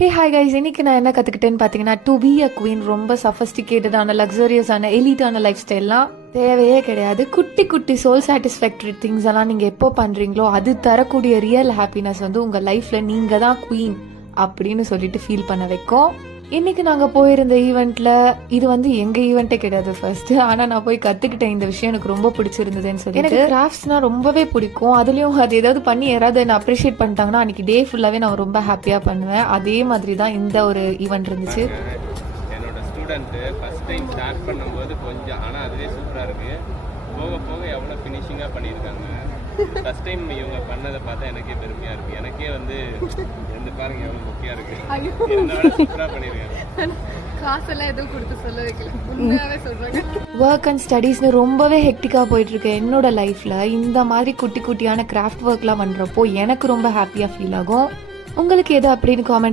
Hi guys, இன்னைக்கு நான் என்ன கற்றுக்கிட்டேன்னு பார்த்தீங்கன்னா, டு பி அ குவீன் ரொம்ப சஃபஸ்டிகேட்டடான லக்ஸரியஸான எலிட்டான லைஃப் ஸ்டைல்லாம் தேவையே கிடையாது. குட்டி குட்டி சோல் சாட்டிஸ்ஃபேக்டரி திங்ஸ் எல்லாம் நீங்கள் எப்போ பண்ணுறீங்களோ அது தரக்கூடிய ரியல் ஹாப்பினஸ் வந்து உங்கள் லைஃப்பில் நீங்கள் தான் குவீன் அப்படின்னு சொல்லிட்டு ஃபீல் பண்ண வைக்கும். இன்னைக்கு நாங்கள் போயிருந்த ஈவெண்ட்டில் இது வந்து எங்கள் ஈவெண்ட்டே கிடையாது ஃபர்ஸ்ட். ஆனால் நான் போய் கற்றுக்கிட்டேன் இந்த விஷயம் எனக்கு ரொம்ப பிடிச்சிருந்ததுன்னு சொல்லி. எனக்கு கிராஃப்ட்ஸ்னால் ரொம்பவே பிடிக்கும். அதுலேயும் அது ஏதாவது பண்ணி யாராவது என்ன அப்ரிஷியேட் பண்ணிட்டாங்கன்னா அன்றைக்கி டே ஃபுல்லாகவே நான் ரொம்ப ஹாப்பியாக பண்ணுவேன். அதே மாதிரி தான் இந்த ஒரு ஈவெண்ட் இருந்துச்சு. என்னோட ஸ்டூடெண்ட்டு ஃபஸ்ட் டைம் ஸ்டார்ட் பண்ணும்போது கொஞ்சம், ஆனால் அதுவே சூப்பராக இருக்குது. போக போக எவ்வளோ ஃபினிஷிங்காக பண்ணியிருக்காங்க. ஃபஸ்ட் டைம் இவங்க பண்ணதை பார்த்தா எனக்கே பெருமையாக இருக்குது. எனக்கே வந்து எந்த பாருங்க எவ்வளோ முக்கியம் இருக்குது. என்னோட சூப்பராக பண்ணியிருக்காங்க. காசெல்லாம் எதுவும் கொடுத்து சொல்ல வைக்கல, உண்மையாகவே சொல்கிறாங்க. ஒர்க் அண்ட் ஸ்டடீஸ்னு ரொம்பவே ஹெக்டிக்காக போயிட்டுருக்கு என்னோட லைஃப்பில். இந்த மாதிரி குட்டி குட்டியான கிராஃப்ட் ஒர்க்லாம் பண்ணுறப்போ எனக்கு ரொம்ப ஹாப்பியாக ஃபீல் ஆகும். உங்களுக்கு எது அப்படின்னு காமெண்ட்